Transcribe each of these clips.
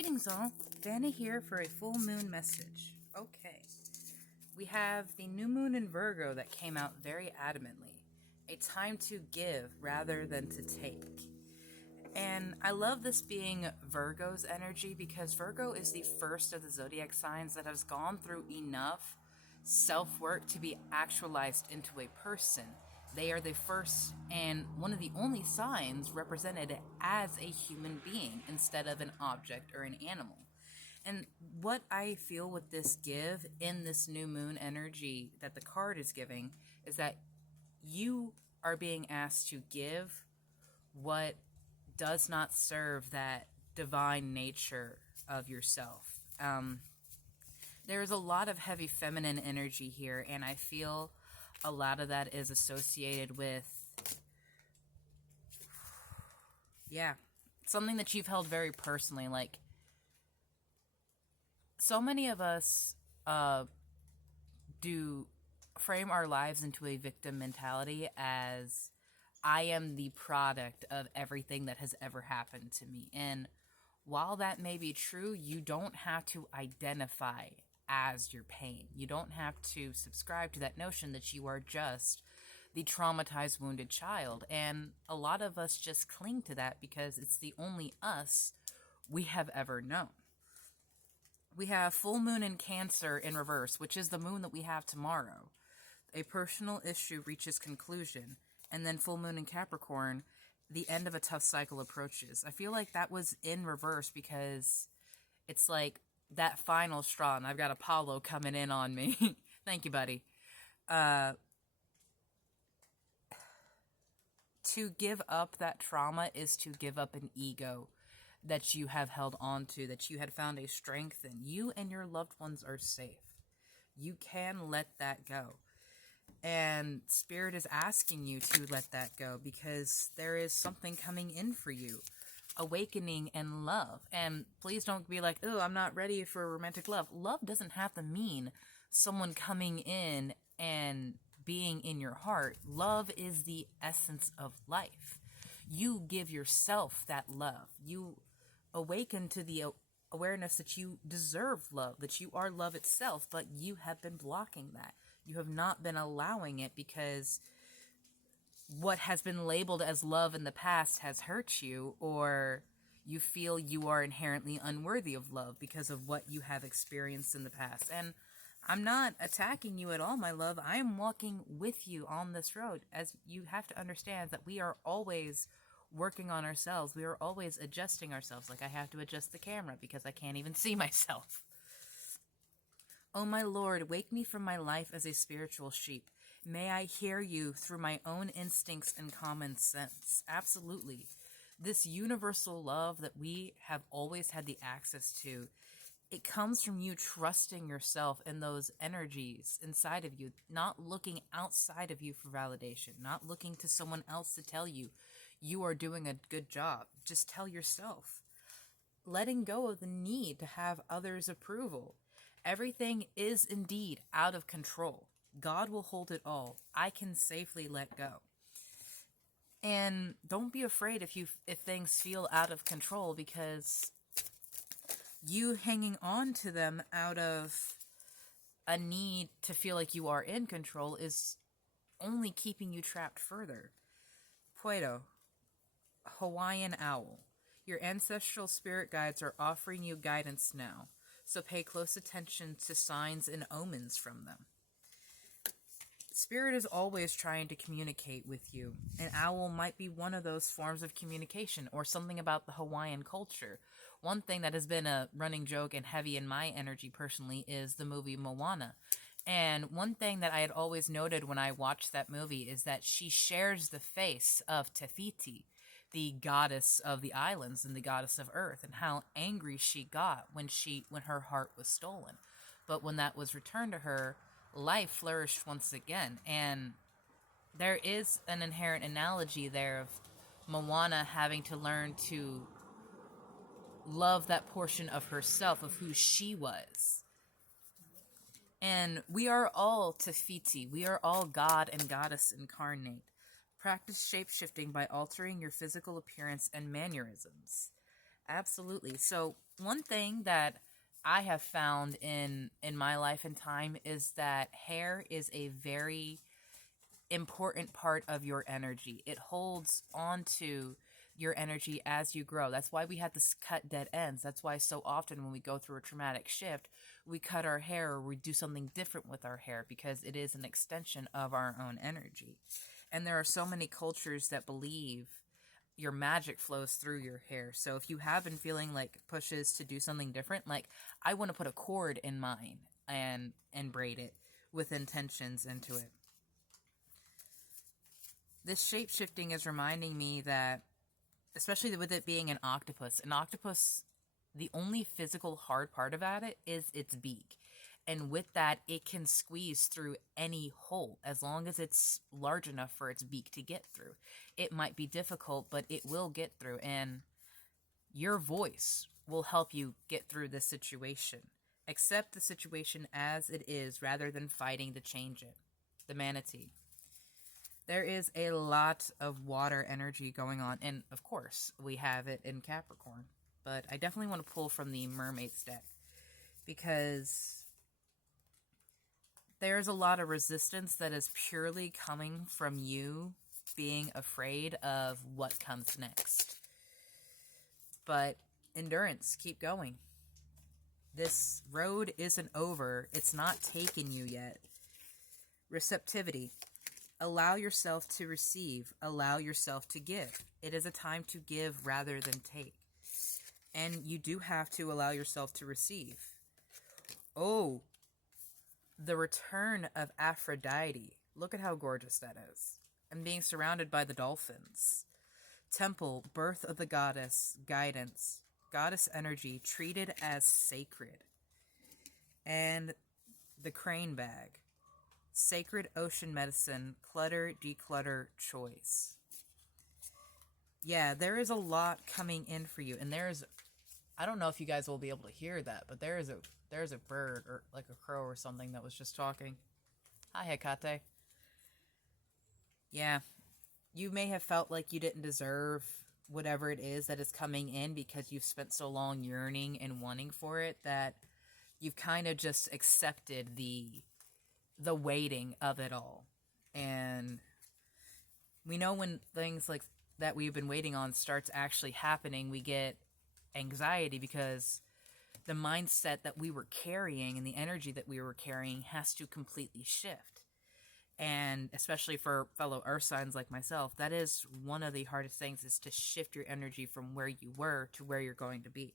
Greetings all, Vanna here for a full moon message. Okay, we have the new moon in Virgo that came out very adamantly. A time to give rather than to take. And I love this being Virgo's energy because Virgo is the first of the zodiac signs that has gone through enough self-work to be actualized into a person. They are the first and one of the only signs represented as a human being instead of an object or an animal. And what I feel with this give in this new moon energy that the card is giving is that you are being asked to give what does not serve that divine nature of yourself. There's a lot of heavy feminine energy here, and I feel a lot of that is associated with, something that you've held very personally. Like, so many of us do frame our lives into a victim mentality as I am the product of everything that has ever happened to me. And while that may be true, you don't have to identify as your pain. You don't have to subscribe to that notion that you are just the traumatized, wounded child. And a lot of us just cling to that because it's the only us we have ever known. We have full moon in Cancer in reverse, which is the moon that we have tomorrow. A personal issue reaches conclusion. And then full moon in Capricorn, the end of a tough cycle approaches. I feel like that was in reverse because it's like that final straw, and I've got Apollo coming in on me. Thank you, buddy. To give up that trauma is to give up an ego that you have held on to, that you had found a strength in. You and your loved ones are safe. You can let that go. And Spirit is asking you to let that go because there is something coming in for you. Awakening and love. And please don't be like, oh, I'm not ready for romantic love. Love doesn't have to mean someone coming in and being in your heart. Love is the essence of life. You give yourself that love. You awaken to the awareness that you deserve love, that you are love itself, but you have been blocking that. You have not been allowing it because what has been labeled as love in the past has hurt you, or you feel you are inherently unworthy of love because of what you have experienced in the past. And I'm not attacking you at all, my love. I am walking with you on this road, as you have to understand that we are always working on ourselves. We are always adjusting ourselves. Like, I have to adjust the camera because I can't even see myself. Oh my Lord, wake me from my life as a spiritual sheep. May I hear you through my own instincts and common sense. Absolutely. This universal love that we have always had the access to, it comes from you trusting yourself and those energies inside of you, not looking outside of you for validation, not looking to someone else to tell you you are doing a good job. Just tell yourself. Letting go of the need to have others' approval. Everything is indeed out of control. God will hold it all. I can safely let go. And don't be afraid if things feel out of control, because you hanging on to them out of a need to feel like you are in control is only keeping you trapped further. Puedo, Hawaiian owl. Your ancestral spirit guides are offering you guidance now, so pay close attention to signs and omens from them. Spirit is always trying to communicate with you. An owl might be one of those forms of communication, or something about the Hawaiian culture. One thing that has been a running joke and heavy in my energy personally is the movie Moana. And one thing that I had always noted when I watched that movie is that she shares the face of Tefiti, the goddess of the islands and the goddess of earth, and how angry she got when her heart was stolen. But when that was returned to her, life flourished once again. And there is an inherent analogy there of Moana having to learn to love that portion of herself, of who she was. And we are all Tefiti. We are all God and Goddess incarnate. Practice shape-shifting by altering your physical appearance and mannerisms. Absolutely. So one thing that I have found in my life and time is that hair is a very important part of your energy. It holds on to your energy as you grow. That's why we have to cut dead ends. That's why so often when we go through a traumatic shift, we cut our hair or we do something different with our hair because it is an extension of our own energy. And there are so many cultures that believe your magic flows through your hair. So if you have been feeling like pushes to do something different, like I want to put a cord in mine and braid it with intentions into it. This shape shifting is reminding me that, especially with it being an octopus, the only physical hard part about it is its beak. And with that, it can squeeze through any hole as long as it's large enough for its beak to get through. It might be difficult, but it will get through. And your voice will help you get through this situation. Accept the situation as it is rather than fighting to change it. The manatee. There is a lot of water energy going on, and of course, we have it in Capricorn. But I definitely want to pull from the Mermaids deck because there's a lot of resistance that is purely coming from you being afraid of what comes next. But endurance, keep going. This road isn't over. It's not taken you yet. Receptivity. Allow yourself to receive. Allow yourself to give. It is a time to give rather than take. And you do have to allow yourself to receive. Oh, the return of Aphrodite. Look at how gorgeous that is. And being surrounded by the dolphins. Temple, birth of the goddess, guidance, goddess energy, treated as sacred. And the crane bag. Sacred ocean medicine, clutter, declutter, choice. Yeah, there is a lot coming in for you. And I don't know if you guys will be able to hear that, but there's a bird or like a crow or something that was just talking. Hi, Hecate. Yeah, you may have felt like you didn't deserve whatever it is that is coming in because you've spent so long yearning and wanting for it that you've kind of just accepted the waiting of it all. And we know when things like that we've been waiting on starts actually happening, we get anxiety because the mindset that we were carrying and the energy that we were carrying has to completely shift. And especially for fellow earth signs like myself, that is one of the hardest things, is to shift your energy from where you were to where you're going to be.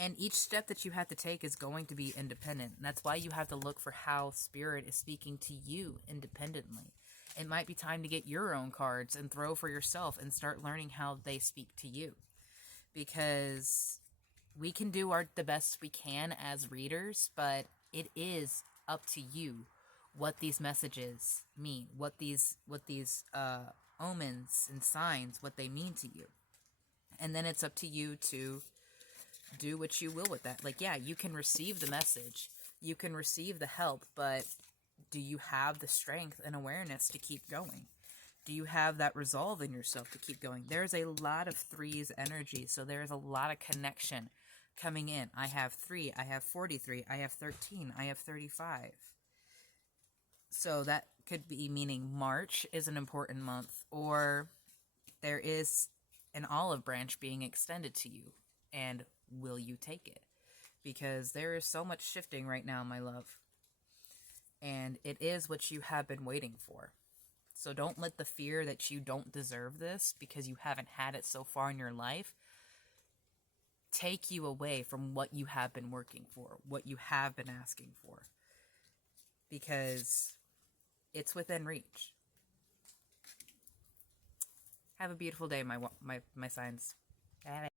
And each step that you have to take is going to be independent. And that's why you have to look for how spirit is speaking to you independently. It might be time to get your own cards and throw for yourself and start learning how they speak to you. Because we can do the best we can as readers, but it is up to you what these messages mean, what these omens and signs, what they mean to you. And then it's up to you to do what you will with that. Like, yeah, you can receive the message, you can receive the help, but do you have the strength and awareness to keep going? Do you have that resolve in yourself to keep going? There's a lot of threes energy, so there's a lot of connection coming in. I have 3, I have 43, I have 13, I have 35. So that could be meaning March is an important month, or there is an olive branch being extended to you, and will you take it? Because there is so much shifting right now, my love. And it is what you have been waiting for. So don't let the fear that you don't deserve this because you haven't had it so far in your life take you away from what you have been working for, what you have been asking for. Because it's within reach. Have a beautiful day, my signs. Bye.